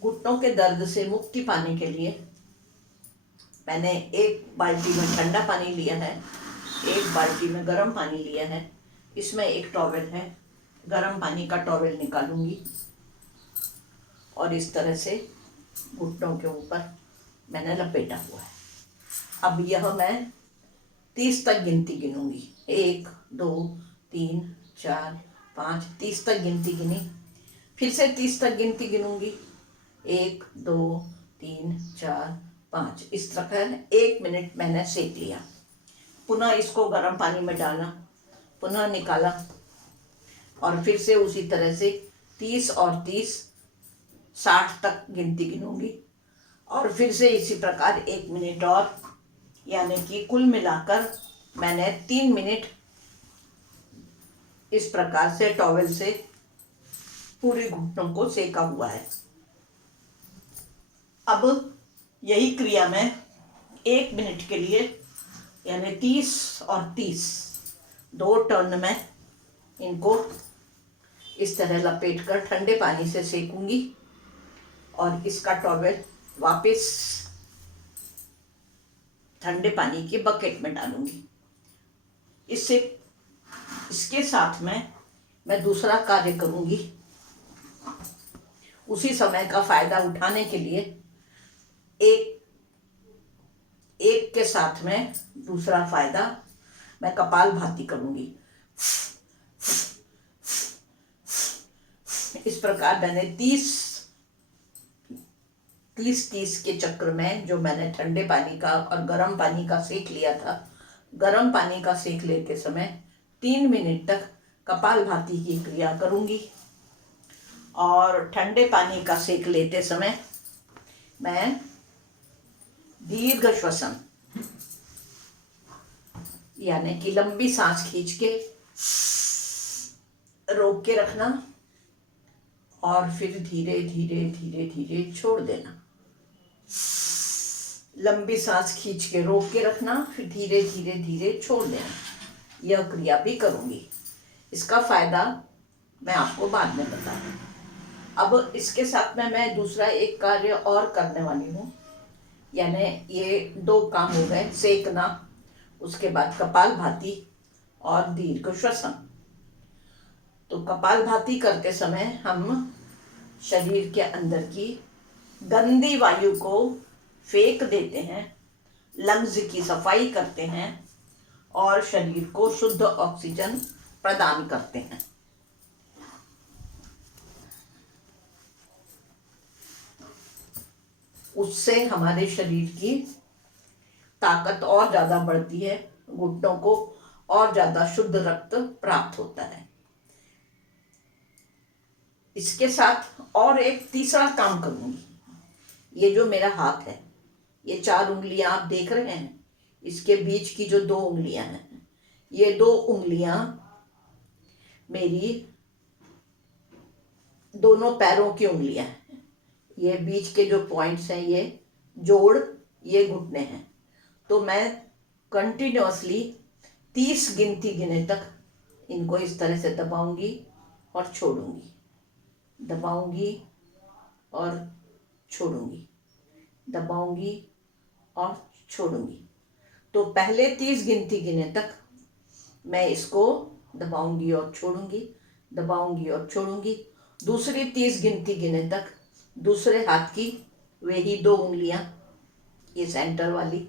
घुटनों के दर्द से मुक्ति पाने के लिए मैंने एक बाल्टी में ठंडा पानी लिया है, एक बाल्टी में गर्म पानी लिया है। इसमें एक टॉवेल है, गर्म पानी का टॉवेल निकालूंगी और इस तरह से घुटनों के ऊपर मैंने लपेटा हुआ है। अब यह मैं 30 तक गिनती गिनूंगी। 1 2 3 4 5, 30 तक गिनती गिनी। फिर से 30 तक गिनती गिनूंगी। 1 2 3 4 5, इस प्रकार 1 मिनट मैंने सेक लिया। पुनः इसको गर्म पानी में डाला, पुनः निकाला और फिर से उसी तरह से 30 और 30 60 तक गिनती गिनूंगी और फिर से इसी प्रकार 1 मिनट और, यानी कि कुल मिलाकर मैंने 3 मिनट इस प्रकार से टॉवेल से पूरी घुटनों को सेका हुआ है। अब यही क्रिया मैं 1 मिनट के लिए यानी 30 और 30 2 टर्न में इनको इस तरह लपेट कर ठंडे पानी से सेकूंगी और इसका टॉवेल वापस ठंडे पानी के बकेट में डालूंगी। इसके साथ में मैं दूसरा कार्य करूंगी। उसी समय का फायदा उठाने के लिए एक के साथ में दूसरा फायदा मैं कपालभाति करूंगी। इस प्रकार मैंने 30 के चक्र में जो मैंने ठंडे पानी का और गर्म पानी का सेक लिया था, गर्म पानी का सेक लेते समय 3 मिनट तक कपालभाति की क्रिया करूंगी और ठंडे पानी का सेक लेते समय मैं दीर्घ श्वसन यानी कि लंबी सांस खींच के रोक के रखना और फिर धीरे धीरे धीरे धीरे छोड़ देना। लंबी सांस खींच के रोक के रखना, फिर धीरे धीरे धीरे छोड़ देना। यह क्रिया भी करूंगी। इसका फायदा मैं आपको बाद में बताऊंगी। अब इसके साथ में मैं दूसरा एक कार्य और करने वाली हूँ, यानी ये 2 काम हो गए, सेकना, उसके बाद कपालभाति और दीर्घ श्वसन। तो कपालभाति करते समय हम शरीर के अंदर की गंदी वायु को फेंक देते हैं, लंग्स की सफाई करते हैं और शरीर को शुद्ध ऑक्सीजन प्रदान करते हैं। उससे हमारे शरीर की ताकत और ज़्यादा बढ़ती है, घुटनों को और ज़्यादा शुद्ध रक्त प्राप्त होता है। इसके साथ और एक तीसरा काम करूंगी। ये जो मेरा हाथ है, ये 4 उंगलियां आप देख रहे हैं, इसके बीच की जो 2 उंगलियां हैं, ये 2 उंगलियां मेरी दोनों पैरों की उंगलियां हैं। ये बीच के जो पॉइंट्स हैं, ये जोड़, ये घुटने हैं। तो मैं कंटिन्यूअसली 30 गिनती गिने तक इनको इस तरह से दबाऊंगी और छोड़ूंगी, दबाऊंगी और छोड़ूंगी, दबाऊंगी और छोड़ूंगी। तो पहले 30 गिनती गिने तक मैं इसको दबाऊंगी और छोड़ूंगी, दबाऊंगी और छोड़ूंगी। दूसरी 30 गिनती गिने तक दूसरे हाथ की वही 2 उंगलियां, ये सेंटर वाली,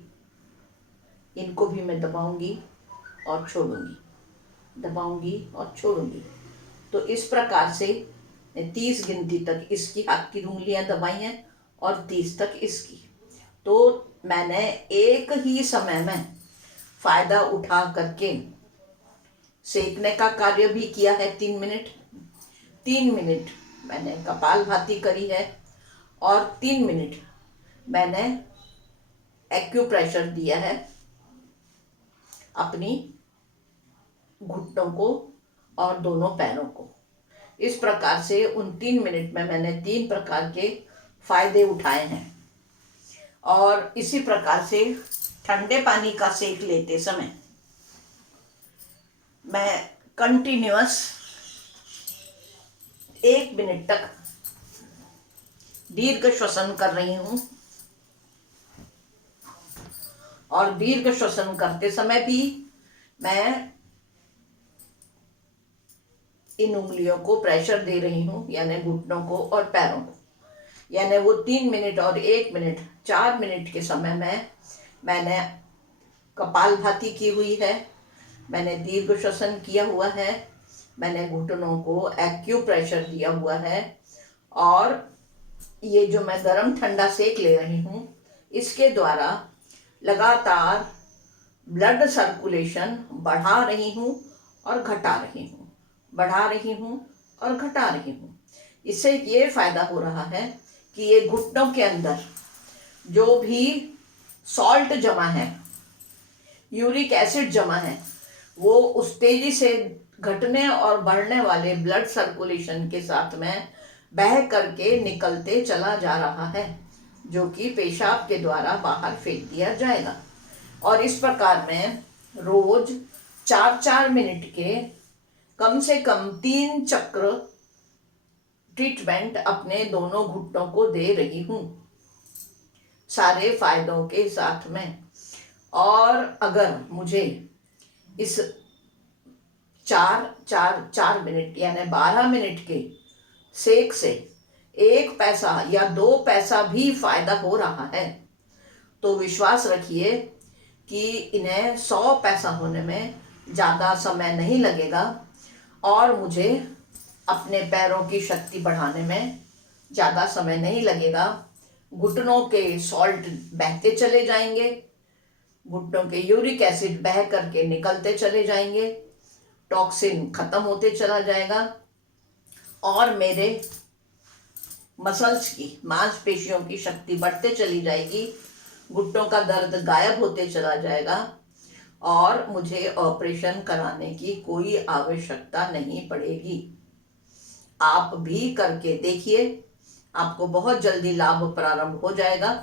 इनको भी मैं दबाऊंगी और छोड़ूंगी, दबाऊंगी और छोड़ूंगी। तो इस प्रकार से 30 गिनती तक इसकी हाथ की उंगलियां दबाई हैं और 30 तक इसकी। तो मैंने एक ही समय में फायदा उठा करके सेकने का कार्य भी किया है। 3 मिनट मैंने कपालभाति करी है और 3 मिनट मैंने एक्यूप्रेशर दिया है अपनी घुटनों को और दोनों पैरों को। इस प्रकार से उन 3 मिनट में मैंने 3 प्रकार के फायदे उठाए हैं। और इसी प्रकार से ठंडे पानी का सेक लेते समय मैं कंटिन्यूअस 1 मिनट तक दीर्घ श्वसन कर रही हूँ। और दीर्घ श्वसन करते समय भी मैं इन उंगलियों को प्रेशर दे रही हूँ, यानी घुटनों को और पैरों को। यानी वो 3 मिनट और 1 मिनट 4 मिनट के समय में मैंने कपालभाति की हुई है, मैंने दीर्घ श्वसन किया हुआ है, मैंने घुटनों को एक्यूप्रेशर दिया हुआ है, और ये जो मैं गरम ठंडा सेक ले रही हूँ इसके द्वारा लगातार ब्लड सर्कुलेशन बढ़ा रही हूँ और घटा रही हूँ, बढ़ा रही हूँ और घटा रही हूँ। इससे ये फायदा हो रहा है कि ये घुटनों के अंदर जो भी सॉल्ट जमा है, यूरिक एसिड जमा है, वो उस तेजी से घटने और बढ़ने वाले ब्लड सर्कुलेशन के साथ में बह करके निकलते चला जा रहा है, जो कि पेशाब के द्वारा बाहर फेंक दिया जाएगा। और इस प्रकार में रोज 4-4 मिनट के कम से कम 3 चक्र ट्रीटमेंट अपने दोनों घुटनों को दे रही हूँ, सारे फायदों के साथ में। और अगर मुझे इस 4 मिनट यानी 12 मिनट के सेक से 1 पैसा या 2 पैसा भी फायदा हो रहा है, तो विश्वास रखिए कि इन्हें 100 पैसा होने में ज़्यादा समय नहीं लगेगा, और मुझे अपने पैरों की शक्ति बढ़ाने में ज़्यादा समय नहीं लगेगा। घुटनों के सॉल्ट बहते चले जाएंगे, घुटनों के यूरिक एसिड बह करके निकलते चले जाएंगे, टॉक्सिन खत्म होते चला जाएगा, और मेरे मसल्स की, मांसपेशियों की शक्ति बढ़ते चली जाएगी, घुटनों का दर्द गायब होते चला जाएगा, और मुझे ऑपरेशन कराने की कोई आवश्यकता नहीं पड़ेगी। आप भी करके देखिए, आपको बहुत जल्दी लाभ प्रारंभ हो जाएगा।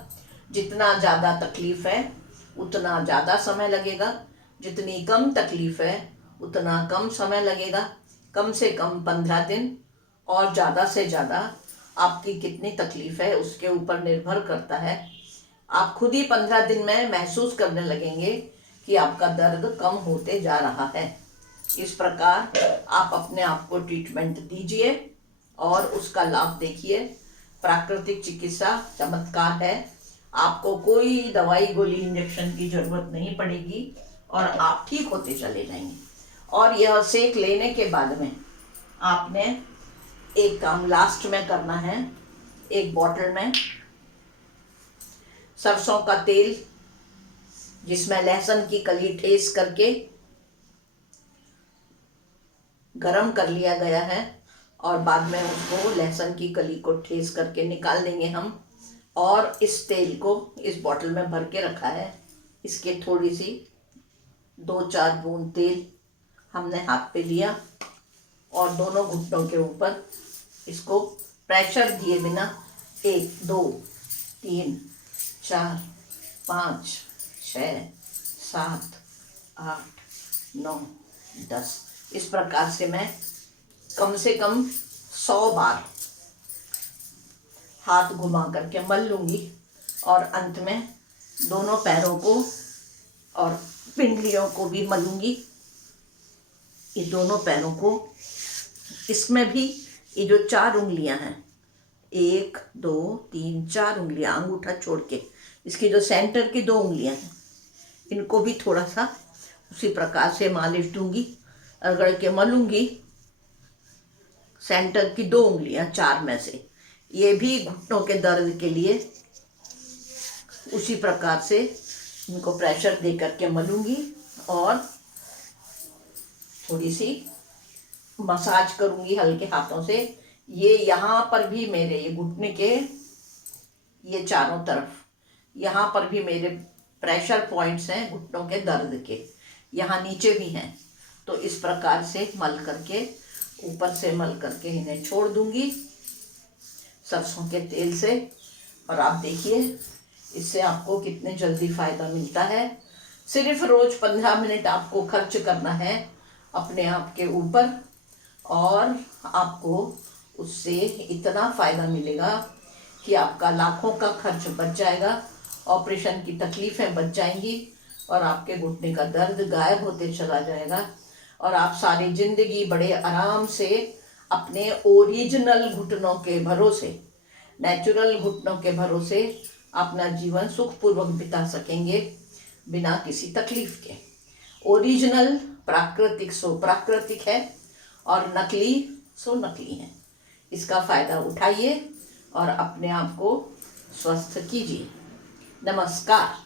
जितना ज़्यादा तकलीफ है उतना ज़्यादा समय लगेगा, जितनी कम तकलीफ है उतना कम समय लगेगा। कम से कम 15 दिन, और ज़्यादा से ज़्यादा आपकी कितनी तकलीफ है उसके ऊपर निर्भर करता है। आप खुद ही 15 दिन में महसूस करने लगेंगे कि आपका दर्द कम होते जा रहा है। इस प्रकार आप अपने आप को ट्रीटमेंट दीजिए और उसका लाभ देखिए। प्राकृतिक चिकित्सा चमत्कार है, आपको कोई दवाई गोली इंजेक्शन की जरूरत नहीं पड़ेगी और आप ठीक होते चले जाएंगे। और यह सेक लेने के बाद में आपने एक काम लास्ट में करना है। एक बॉटल में सरसों का तेल, जिसमें लहसुन की कली ठेस करके गरम कर लिया गया है, और बाद में उसको लहसुन की कली को ठेस करके निकाल देंगे हम। और इस तेल को इस बॉटल में भर के रखा है, इसके थोड़ी सी 2-4 बूंद तेल हमने हाथ पे लिया और दोनों घुटनों के ऊपर इसको प्रेशर दिए बिना 1 2 3 4 5 6 7 8 9 10 इस प्रकार से मैं कम से कम 100 बार हाथ घुमा करके मल लूँगी, और अंत में दोनों पैरों को और पिंडलियों को भी मलूँगी। ये दोनों पैरों को, इसमें भी ये जो 4 उंगलियां हैं, 1 2 3 4 उंगलियां अंगूठा छोड़ के, इसकी जो सेंटर की 2 उंगलियां हैं, इनको भी थोड़ा सा उसी प्रकार से मालिश दूंगी, रगड़ के मलूंगी। सेंटर की 2 उंगलियां 4 में से, ये भी घुटनों के दर्द के लिए उसी प्रकार से इनको प्रेशर दे करके मलूंगी और थोड़ी सी मसाज करूंगी हल्के हाथों से। ये यहाँ पर भी मेरे ये घुटने के ये चारों तरफ, यहाँ पर भी मेरे प्रेशर पॉइंट्स हैं घुटनों के दर्द के, यहाँ नीचे भी हैं। तो इस प्रकार से मल करके, ऊपर से मल करके इन्हें छोड़ दूंगी सरसों के तेल से। और आप देखिए इससे आपको कितने जल्दी फ़ायदा मिलता है। सिर्फ रोज़ 15 मिनट आपको खर्च करना है अपने आप के ऊपर, और आपको उससे इतना फ़ायदा मिलेगा कि आपका लाखों का खर्च बच जाएगा, ऑपरेशन की तकलीफ़ें बच जाएंगी और आपके घुटने का दर्द गायब होते चला जाएगा और आप सारी ज़िंदगी बड़े आराम से अपने ओरिजिनल घुटनों के भरोसे, नेचुरल घुटनों के भरोसे अपना जीवन सुखपूर्वक बिता सकेंगे बिना किसी तकलीफ के। ओरिजिनल प्राकृतिक सो प्राकृतिक है और नकली सो नकली है। इसका फ़ायदा उठाइए और अपने आप को स्वस्थ कीजिए। नमस्कार।